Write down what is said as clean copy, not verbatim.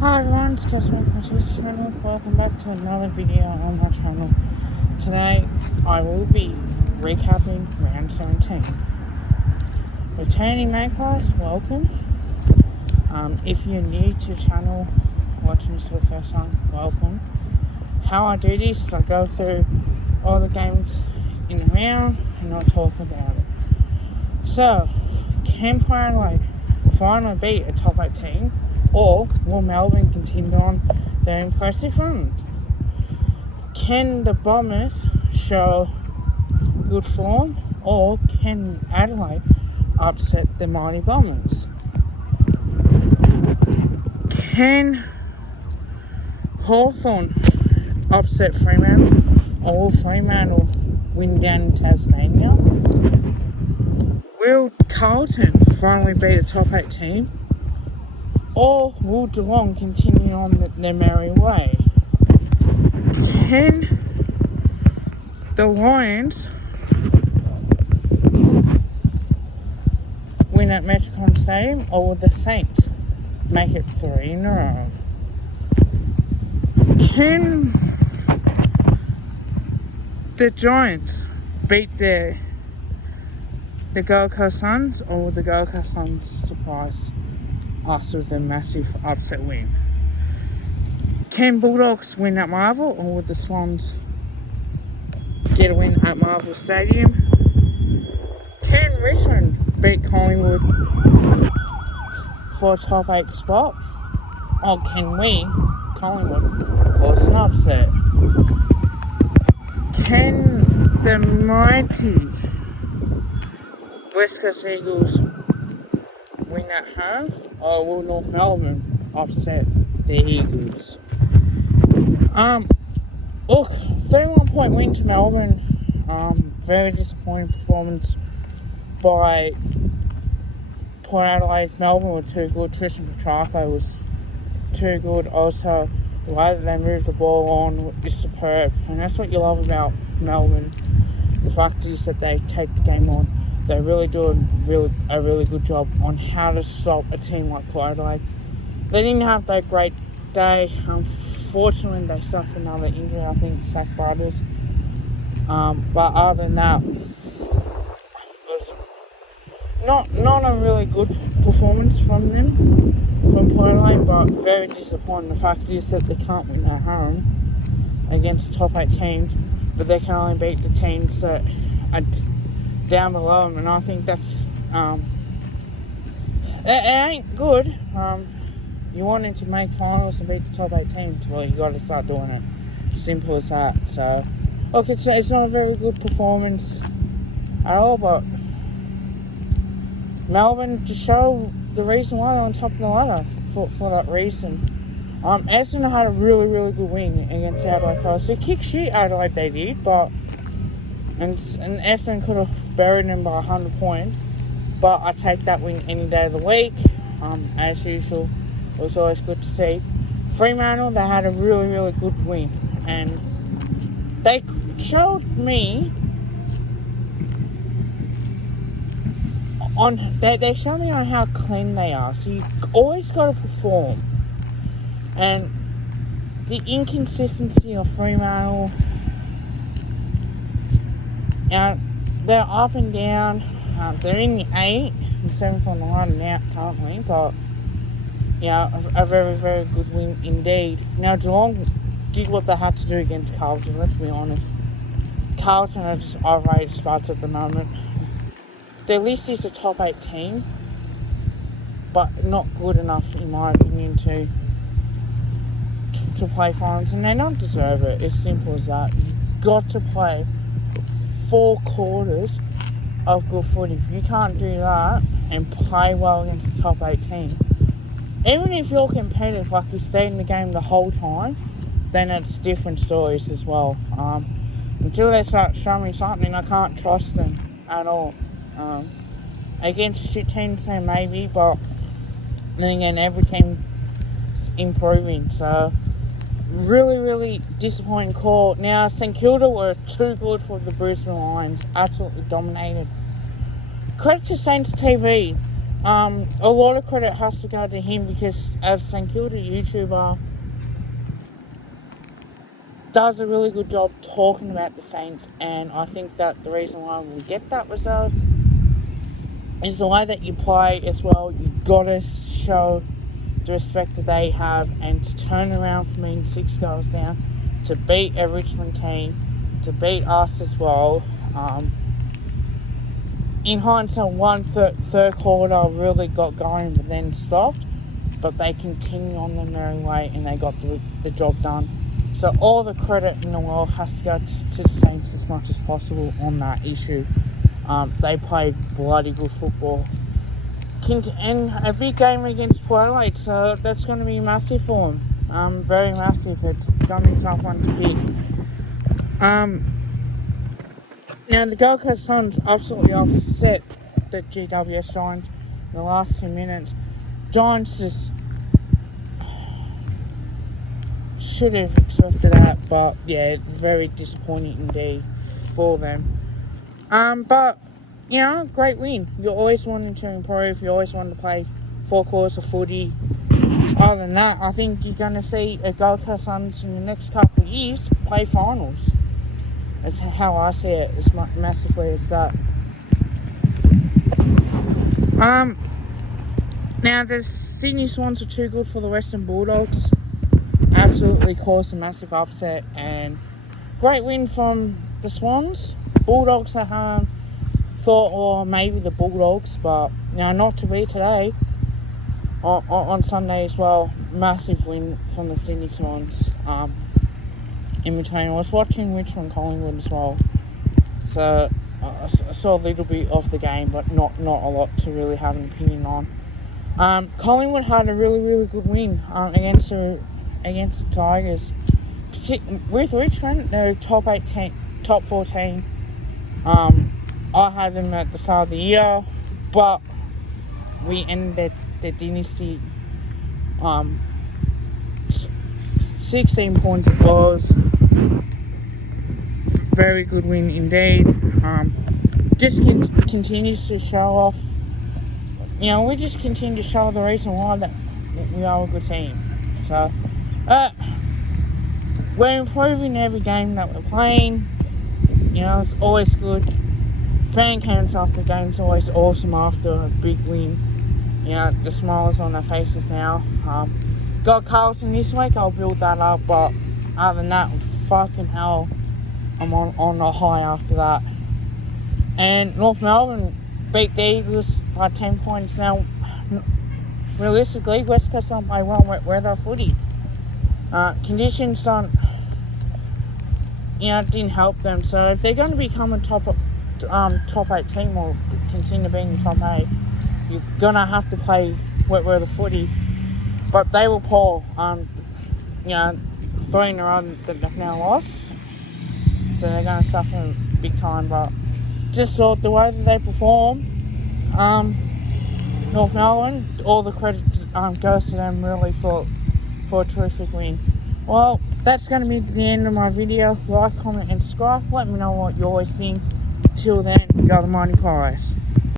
Hi everyone, it's Casper from my channel. Welcome back to another video on my channel. Today I will be recapping round 17. Returning Magpies, welcome. If you're new to the channel, watching this for the first time, welcome. How I do this is I go through all the games in the round and I'll talk about it. So, can Port Adelaide finally beat a top 8 team? Or will Melbourne continue on their impressive run? Can the Bombers show good form, or can Adelaide upset the mighty Bombers? Can Hawthorn upset Fremantle, or will Fremantle win down in Tasmania? Will Carlton finally beat a top 8 team? Or will Geelong continue on their merry way? Can the Lions win at Metricon Stadium, or will the Saints make it 3 in a row? Can the Giants beat the Gold Coast Suns, or will the Gold Coast Suns surprise us with a massive upset win? Can Bulldogs win at Marvel, or would the Swans get a win at Marvel Stadium? Can Richmond beat Collingwood for a top 8 spot, or can we, Collingwood, cause an upset? Can the mighty West Coast Eagles win at home, or will North Melbourne upset the Eagles? Look, 31-point win to Melbourne. Very disappointing performance by Port Adelaide. Melbourne were too good. Tristan Petrarco was too good. Also, the way that they moved the ball on is superb, and that's what you love about Melbourne. The fact is that they take the game on. They really do a really good job on how to stop a team like Port Adelaide. They didn't have that great day. Unfortunately, they suffered another injury. I think Zach Brothers. But other than that, it was not a really good performance from them, from Port Adelaide. But very disappointing. The fact is that they can't win at home against top 8 teams, but they can only beat the teams that are down below them, and I think that's it ain't good. You wanted to make finals and beat the top 8 teams, well, you got to start doing it. Simple as that. So, look, it's not a very good performance at all, but Melbourne, to show the reason why they're on top of the ladder for that reason. Essendon had a really good win against Adelaide Crows. They kicked shit Adelaide, they did, but and Essendon could have buried them by 100 points, but I take that win any day of the week. As usual, it was always good to see. Fremantle, they had a really good win, and they showed me they showed me on how clean they are. So you always got to perform, and the inconsistency of Fremantle. They're up and down. They're in the 8th and 7th on the line now currently, but a very good win indeed. Now Geelong did what they had to do against Carlton. Let's be honest. Carlton are just overrated spots at the moment. Their list is a top 8 team, but not good enough in my opinion to play finals, and they don't deserve it. It's simple as that. You've got to play 4 quarters of good footy. If you can't do that and play well against the top 8 team, even if you're competitive, like you stayed in the game the whole time, then it's different stories as well. Until they start showing me something, I can't trust them at all. Against a shit team, say maybe, but then again, every team's improving, so really disappointing call. Now, St Kilda were too good for the Brisbane Lions. Absolutely dominated. Credit to Saints TV. A lot of credit has to go to him because as St Kilda YouTuber, does a really good job talking about the Saints, and I think that the reason why we get that result is the way that you play as well. You've got to show the respect that they have, and to turn around from being 6 goals down, to beat a Richmond team, to beat us as well. In hindsight, third quarter really got going but then stopped, but they continued on their merry way and they got the job done. So all the credit in the world has to go to the Saints as much as possible on that issue. They played bloody good football. And a big game against Port Adelaide, so that's going to be massive for them. Very massive. It's going to be a tough one to beat. Now, the Gold Coast Suns absolutely upset the GWS Giants in the last 2 minutes. Giants just should have expected that, but yeah, very disappointing indeed for them. But, you know, great win. You're always wanting to improve. You always want to play 4 quarters of footy. Other than that, I think you're going to see a Gold Coast Suns in the next couple of years play finals. That's how I see it, as massively as that. Now, the Sydney Swans are too good for the Western Bulldogs. Absolutely caused a massive upset, and great win from the Swans. Bulldogs at home thought, or maybe the Bulldogs, but not to be today. On Sunday as well, massive win from the Sydney Swans. In between, I was watching Richmond Collingwood as well, so I saw a little bit of the game, but not a lot to really have an opinion on. Collingwood had a really good win against the Tigers. With Richmond, they're top 14. I had them at the start of the year, but we ended their dynasty. 16 points it was. Very good win indeed. Just continues to show off. We just continue to show the reason why that we are a good team. So, we're improving every game that we're playing. It's always good. Fan counts after games always awesome after a big win. The smiles on their faces now. Got Carlton this week, I'll build that up, but other than that, fucking hell, I'm on a high after that. And North Melbourne beat the Eagles by 10 points. Now, realistically, West Coast don't play well weather footy. Conditions didn't help them. So if they're going to become a top 8 team or continue being the top 8, you're going to have to play wet weather footy. But they will pull, 3 in a row that they've now lost. So they're going to suffer big time. But just thought the way that they perform, North Melbourne, all the credit goes to them really for a terrific win. Well, that's going to be the end of my video. Like, comment and subscribe. Let me know what you always think. Till then, go the Mighty Pies.